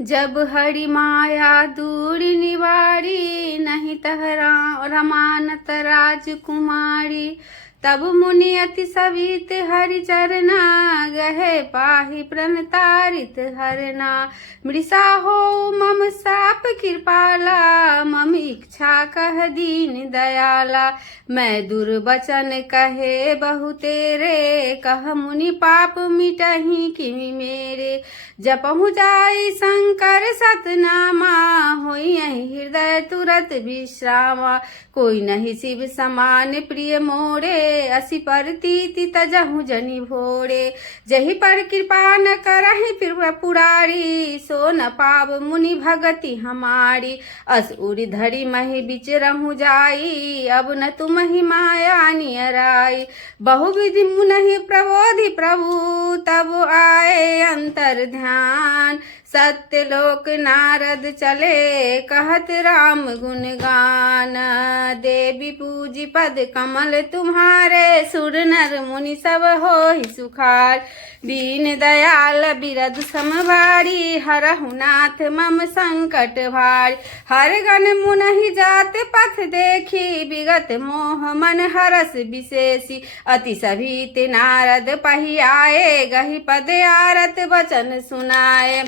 जब हरि माया दूरी निवारी, नहीं तहरा रमानत राजकुमारी। तब मुनि अति सवित हरि चरना, गहे पाहि प्रणतारित हरना। मृषा हो मम साप कृपाला, मम इच्छा कह दीन दयाला। मैं दुर्वचन कहे बहु तेरे, कह मुनि पाप मिटहि किमि मेरे। जपहु जाई शंकर सतनामा, होई हृदय तुरत विश्रामा। कोई नहीं शिव समान प्रिय मोरे, असी पर तीति तजहु जनि भोरे। जहि पर कृपा न करहि पुरारी, सो न पाव मुनि भगति हमारी। अस उरि धरि महि बिचरहु जाई, अब न तुमहि माया नियराई। बहुविधि मुनहि प्रबोधि प्रभु, तब आए अंतर ध्यान। सत्यलोक नारद चले, कहत राम गुण गान। देवी पूजी पद कमल तुम्हारे, सुर नर मुनि सब होहि सुखार। दीन दयाल बिरद समभारी, हरहु नाथ मम संकट भारी। हर गण मुनहि जात पथ देखी, विगत मोह मन हरस विशेषी। अति सभीत नारद पहि आए, गहि पद आरत वचन सुनाए।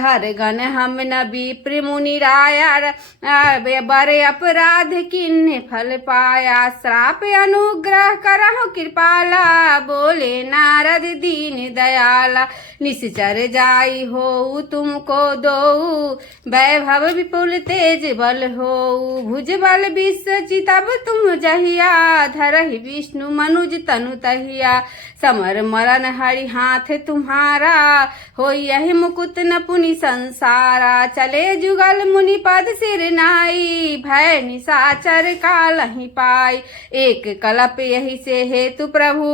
हर गण हम न विप्र मुनि राया, बड़े अपराध किन्ने फल पाया। श्राप अनुग्रह करहु कृपाला, बोले नारद दीन दयाला। निश्चर जाई हो तुमको दो, वैभव विपुल तेज बल हो। भुज बल विश्वजित तब तुम जहिया, धरहि विष्णु मनुज तनु तहिया। समर मरण हरि हाथ तुम्हारा, होई यही मुकुट न पुनि संसारा। चले जुगल मुनि पद सिर नाई, भय निशाचर कालहि पाई। एक कल्प यही से हेतु प्रभु,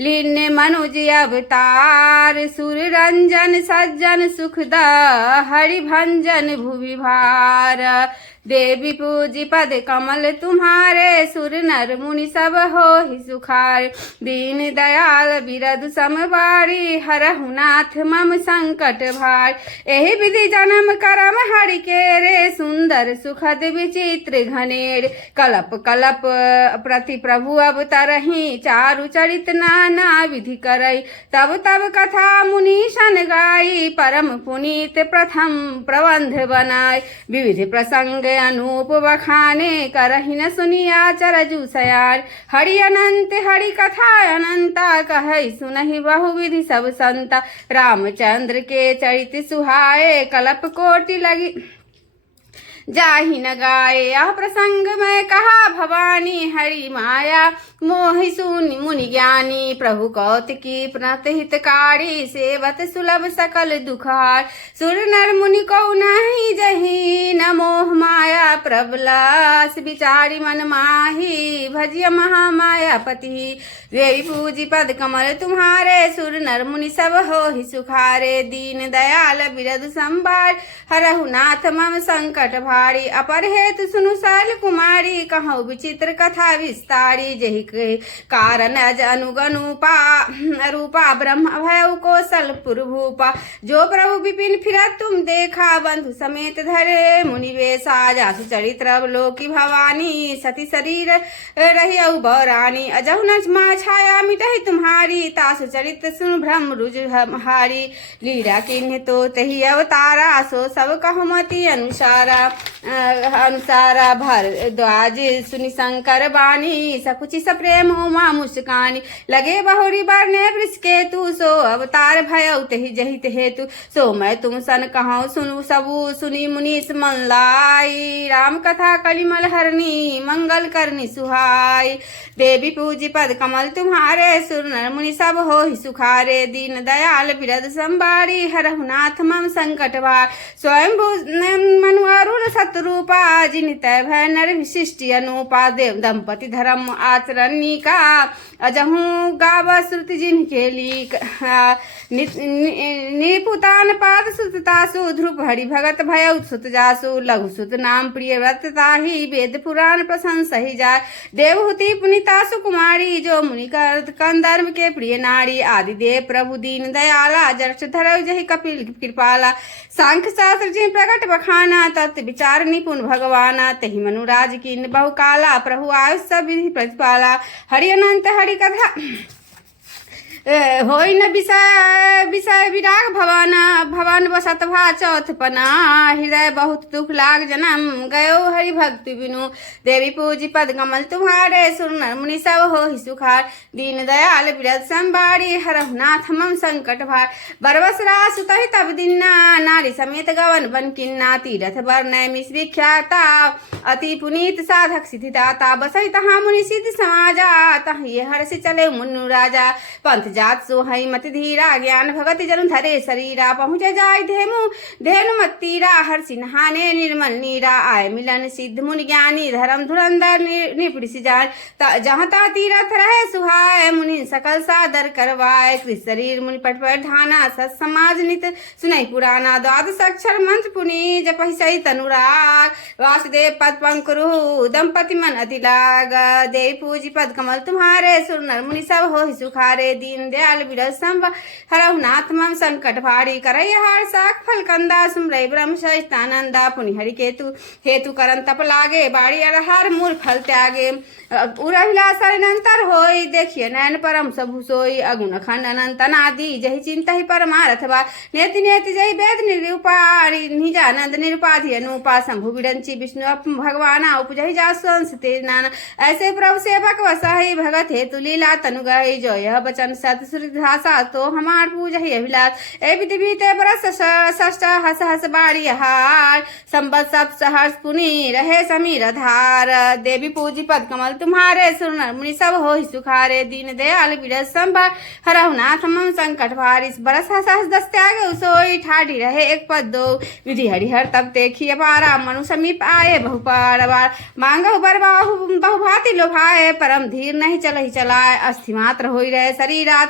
लीन मनुज अवतार। सुर रंजन सज्जन सुखदा, हरि भंजन भुवि भार। देवी पूजी पद कमल तुम्हारे, सुर नर मुनि सब होहि सुखार। दीन दयाल बिरद समबारी, हरहु नाथ मम संकट भार। एहि विधि जन्म करम हरि के रे, सुंदर सुखद विचित्र घनेर। कलप कलप प्रति प्रभु अवतरहि, चारु चरित नाना विधि करई। तब तब कथा मुनि सन गाई, परम पुनीत प्रथम प्रबंध बनाय। विविध प्रसंग अनूप बखाने, करहि न सुनिया चरजु सयार। हरि अनंत हरि कथा अनंता, कहै सुनहि बहुविधि सब संता। रामचंद्र के चरित सुहाए, कल्प कोटि लगी जाहि न गाए। यह प्रसंग में कहा भवानी, हरि माया मोहि सुनि मुनि ज्ञानी। प्रभु कौतिकी प्रणत हितकारी, सेवत सुलभ सकल दुखार। सुर नर मुनि को नहीं जही, न मोह माया प्रबलास। विचारी मन माही, भजिय महामायापति। देवी पूजी पद कमल तुम्हारे, सुर नर मुनि सब होहि सुखारे। दीन दयाल बिरद संभार, हरहु नाथ मम संकट भारी। अपर हेतु सुनु शैल कुमारी, कहूँ विचित्र कथा विस्तारी। जहि के कारण अज अनुगनुपा, रूपा ब्रह्म भय कौशलपुर भूपा। जो प्रभु विपिन फिरत तुम देखा, बंधु समेत धरे मुनि वेशा। जासु चरित्र लोकी भवानी, सती शरीर रहियौ बौरानी। अजहु न छाया मिटहि तुम्हारी, तासु चरित्र सुन भ्रम रुज हारी। लीला किन्ह तो तही अवतारा, सो सब कहमति अनुसारा। भारद्वाज सुनि शंकर बानी, सकुचि सप्रेम उमा मुस्कानी। लगे बहुरी बरने वृष केतु, सो अवतार भयउ तहि जहित हेतु। सो मैं तुम सन कहूँ सुनु सबु, सुनि मुनीस मन लाई। राम कथा कलिमल हरनी, मंगल करनी सुहाई। देवी पूजी पद कमल तुम्हारे, सुर नर मुनि सब होहि सुखारे। दीन दयाल बिरद संबारी, हरहु नाथ मम संकट भार। स्वयं मनु अरुण सतरूपा, जिन तय भय नर विशिष्टि अनुपा। देव दंपति धर्म आचरण करनिका अजहू गाव श्रुति जिनके ली निपुतान पाद सुततासु ध्रुव हरि भगत भय सुत जासु लघु सुत नाम प्रिय व्रत ताही वेद पुराण प्रशंसा ही जाय देवहूति पुनितासु कुमारी जो मुनि कंधर्म के प्रिय नारी आदि देव प्रभु दीन दयाला जरक्ष धरव जहि कपिल कृपाला सांख्य शास्त्र जिन प्रकट बखाना तत्व विचार निपुण भगवाना तहि मनुराज की बहुकाला प्रभु आयुष सब विधि प्रतिपाला हरि अनंत हरि कथा होई न विषय विषय विराग भवन बसत भा चौथ पना हृदय बहुत दुख लाग जन्म गयो हरि भक्ति बिनु देवी पूजी पद कमल तुम्हारे सुर नर मुनि सब हो ही सुखार दीन दयाल विरत संबारी हरहु नाथ मम संकट भार बरबस रासु तहि तब दिन्ना नारी समेत गवन बन किन्ना तीरथ बरनय मिश्री ख्याता अति पुनीत साधक सिद्धि दाता बसई तहा मुनि सिद्धि समाजा तहि हर्षि चले मुनु राजा पंथ जात सोहई मति धीरा ज्ञान भगति जन धरे शरीरा पहुँचे जाय धेनु मत तीरा हर्षि नहाने निर्मल नीरा आय मिलन सिद्ध मुनि ज्ञानी धर्म धुरंधर निपुण सिजाय जहाँ ता तीरथ रहे सुहाय मुनि सकल सादर करवाय कृत शरीर मुनि पट पर धाना सत समाज नित सुनई पुराना द्वादश अक्षर मंत्र पुनि जपहि सही तनुराग वासुदेव पद पंकुरु दंपति मन अति लाग देवी पूजी पद कमल तुम्हारे सुर नर मुनि सब हो सुखारे दीन दयाल विरत संभ हरहु नाथ मम संकट भारी करई हार साख फल कंदा सुमरई ब्रह्म सहितानंदा पुनि हरि केतु हेतु करन तप लागे बाड़ी अरहार मूल फल त्यागे उरहिलास अनंतर होई देखिए नयन परम सबु सोई अगुण खंड अनंत अनादि जहि चिंता ही परमार्थ बा नेति नेति जहि वेद निरूपाणि निजानंद निरुपाधि अनुपा शंभु विरंची विष्णु भगवाना उपजहि जासुंस तेज नाना ऐसे प्रभु सेवक वसाहि भगत हेतु लीला तनु गई जो यह बचन सत सुरधासा तो हमार पूजहि अभिलाष ए विधि बीते बरस षष्ठ हस हस बाड़ी हार संबत सब सहर्ष पुनि रहे समीर धार देवी पूजी पद कमल तुम्हारे सुर नर मुनि सब हो सुखारे दीन दयाल विरत संभा हरहु नाथ मम संकट भारी बरस हस दस त्यागे सोई ठाठी रहे एक पद दो विधि हरिहर तब देखी अपारा मनु समीप आए बहुपार बार मांगो बर बहुभाति लोभाए परम धीर नहीं चलहि चलाए अस्थि मात्र होई रहे शरीरा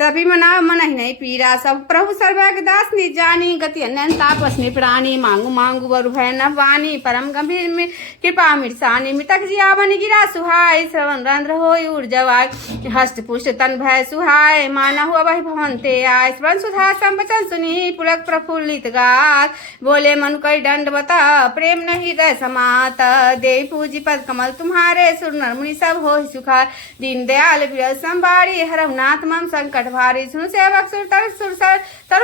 तभी मना मन ही नहीं पीरा सब प्रभु सर्वज्ञ दास नि जानी गति अनंत तापस नि प्राणी मांगू मांगू बरु भय न वाणी परम गंभीर में कृपा मिर्सानी मृतक जियावन गिरा सुहाय श्रवण रंध्र होई उर्जवाय हस्त पुष्ट तन भय सुहाय मानहु अभय भवन ते आय श्रवण सुधा संवचन सुनी पुलक प्रफुल्लित गात बोले मन कई दंड बता प्रेम नहीं रह समात देवी पूजी पद कमल तुम्हारे सुर नर मुनि सब हो सुखार दीन दयाल विरत संबारी हरहु नाथ मम संकट भारी सुन सेवक सुर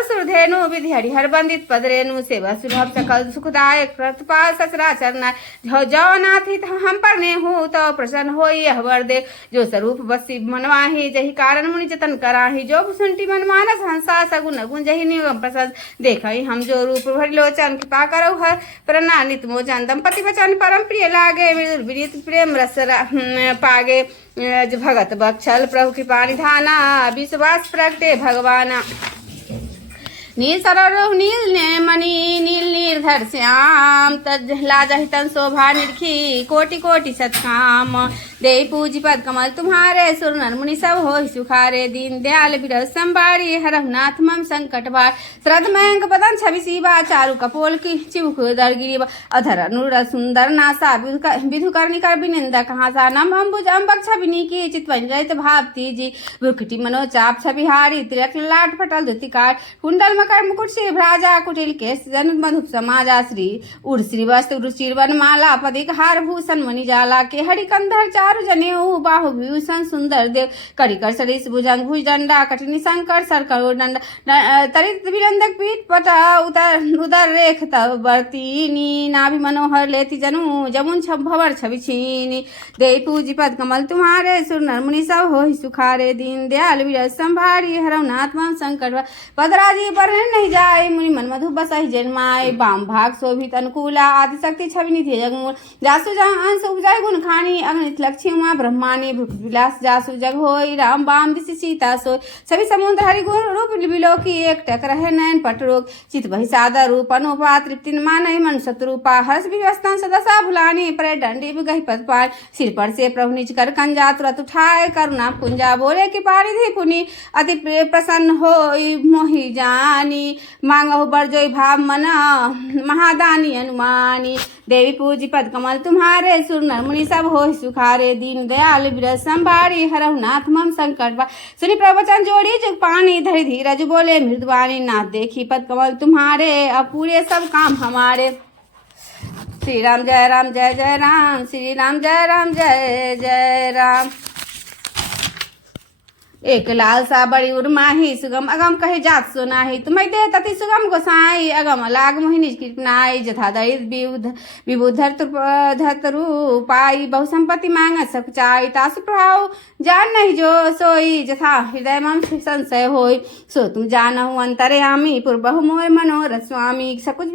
सुर धेनु विधि हरिहर बंदित पद रेणु सेवा सुलभ सकल सुखदायक प्रतिपाल सचराचर जो नाथ हित हम पर ने हो तो प्रसन्न होई यह वर दे जो स्वरूप बसी मनवाही जहि कारण मुनि जतन कराही जो सुनटी मन मानस हंसा सगुन गुण जहि निगम प्रसन्न देखई हम जो रूप भरि लोचन कृपा करौ हर प्रणानित मोचन दंपति वचन परम प्रिय लागे मृदुल विनीत प्रेम रस पागे भगत बक्षल प्रभु कृपा निधाना विश्वास प्रगटे भगवाना नील सररु नील मणि नील निर्धर श्याम लाजहि तन शोभा निरखी कोटि कोटि सत्काम देवी पूजी पद कमल तुम्हारे सुर नर मुनि सब हो सुखारे दीन दयाल विरत संबारी हरहु नाथ मम संकट भार श्रद्ध मयंक बदन छवि शिवा चारु कपोल की चिबुक दर गिरीब अधर अनुर सुंदर नासा विधु कर्णिकर विनिंदक हासा नम अम्बुज अम्बक छविनी की चितवन रहित भावती जी भ्रुकुटी मनोचाप छविहारी तिलक लाट फटल धुतिकार कुंडल मकर मुकुट श्री भ्राजा कुटिल केश जन मधुप समाजा श्री उड़ श्री वस्त्र रुचिर वनमाला पदिक हार भूषण मणि जाला के हरि कंधर चारु जनेऊ बाहु भूषण सुंदर देव करिकर सरिस भुजंग भुजदंडा कठिनी शंकर सरकर दंड तरित विरंदक पीठ पटा उदर रेख तब बर्तीनी नाभि मनोहर लेति जनु जमुन भवर छवि छीनी देवी पूजी पद कमल तुम्हारे सुर नर मुनि सब हो सुखारे दीन दयाल विरत संभारी हरहु नाथ मम संकट पदराजी पर नहीं जाए मुनि मन मधु बसहि जन्माय बाम भाग शोभित अनुकूला आदि शक्ति छवि निधि जगमूल जासु जहाँ अंश उपजाय गुण खानी अगणित लक्ष्य दक्षि उमा ब्रह्मानी विलास जासु जग होई राम बाम दिशि सीता सोई सभी समुद्र हरि गुण रूप बिलोकी एक टक रहे नयन पटरोक चित भई सादा रूप अनुपा तृप्ति मानई मन शत्रुपा हर्ष विवस्थान सदसा भुलानी पर डंडी गही पद पार सिर पर से प्रभु निज कर कंजा तुरत उठाए करुणा पुंजा बोले कि पारिधि पुनि अति प्रसन्न हो मोहि जानी मांगहु बरजोई भाव मन महादानी अनुमानी देवी पूजी पद कमल तुम्हारे सुर नर मुनि सब हो सुखारे दीन दयाल बिरज संभारी हरहु नाथ मम संकट बा सुनि प्रवचन जोड़ी जुग पानी धरि धीरज बोले मृदुवानी नाथ देखी पद कमल तुम्हारे अब पूरे सब काम हमारे। श्री राम जय राम जय जय राम श्री राम जय राम जय जय राम। एक लाल सा बड़ी उर्माही सुगम अगम कहे जात सुनाही तुम्हें दे तति सुगम गोसाई अगम लाग मोहिनी कृपनाई जथा दरिद्र विबुध धतरु पाई बहु संपत्ति मांग सचाई तासु प्रभाव जान नहीं जो सोई जथा हृदय मम संशय होई सो तुम जानहु अंतर्यामी पूर्वहु मोह मनोरथ स्वामी सकुच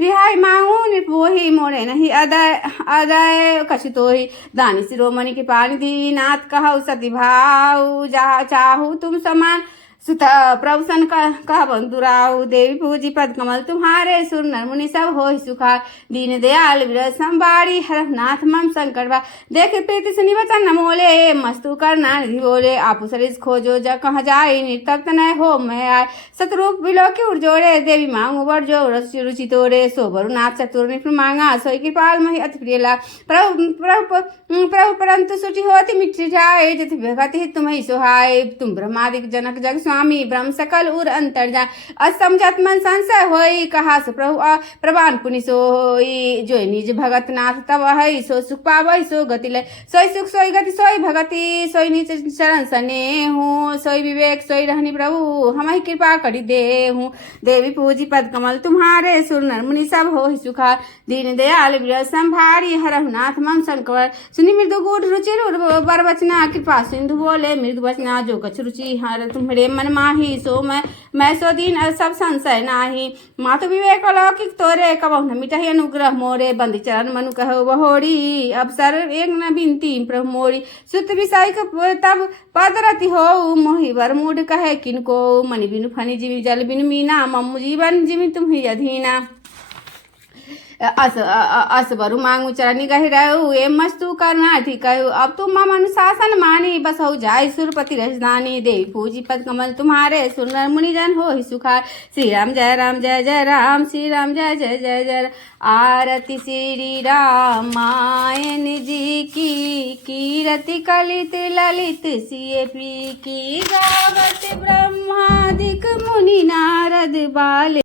विहाय मांगू निर्पोही मोरे नहीं अदय अदय कछुतोही दानी शिरोमणि के पानी दीनाथ कहु सती भाव चाहू तुम समान सुत प्रभुसन कह बंधुराऊ देवी पूजी पद कमल तुम्हारे सुर नर मुनि सब हो सुखा दीन दयाल विरज संबारी हर नाथ मम संकट बा देख प्रीति सुनि वचन न मोले मस्तु करना निधि बोले आपु सरिस खोजो जा कह जाई निर्तप्त न हो मैं आय सतरूप बिलो की उर्जोड़े देवी मांगू बर जो रुचि तोरे सो बरु नाथ चतुर निपुण मांगा सोई कृपाल मही अति प्रियला प्रभु परंतु सुचि होती मिट्टी ठाए जति भगति तुम्हें सुहाय तुम ब्रह्मादिक जनक जग स्वामी ब्रह्म सकल उर अंतर जा असमझत मन संशय होई कहा सो प्रभु प्रवान पुनि सोई जो निज भगत नाथ तब हई सो सुख पावई सो गति लय सोई सुख सोई गति सोई भगति सोई निज शरण सने हूँ सोई विवेक सोई रहनी प्रभु हम कृपा करी दे हूँ देवी पूजी पद कमल तुम्हारे सुर नर मुनि सब हो सुखा दीन दयाल विरज संभारी हरहु नाथ मम संकर सुनि मृदु गूढ़ रुचि बर बचना कृपा सिंधु बोले मृदु बचना जो कछ रुचि हर तुम्हारे मन माही सो मैं सो दीन सब संशय नाही मातु विवेक अलौकिक तोरे कबहु न मिटहि अनुग्रह मोरे बंदी चरण मनु कहो बहोड़ी अब सर एक न बिनती प्रभु मोरी सुत विषय तब पदरति हो मोहि वर मूढ़ कहे किनको मणि बिनु फनि जिमि जल बिनु मीना मम्मु जीवन जिमि तुम्हि अधीना अस बरु मांगू चरणी गहि रहू ए मस्तु करना ठीक कहू अब तुम मम अनुशासन मानी बस हो जाय सुरपति राजधानी देवी पूजी पद कमल तुम्हारे सुनर मुनिजन हो ही सुखार श्री राम जय जय राम श्री राम जय जय जय जय आरती श्री रामायण जी की कीरति कलित ललित सिय प्री की गावत ब्रह्मादिक मुनि नारद बाल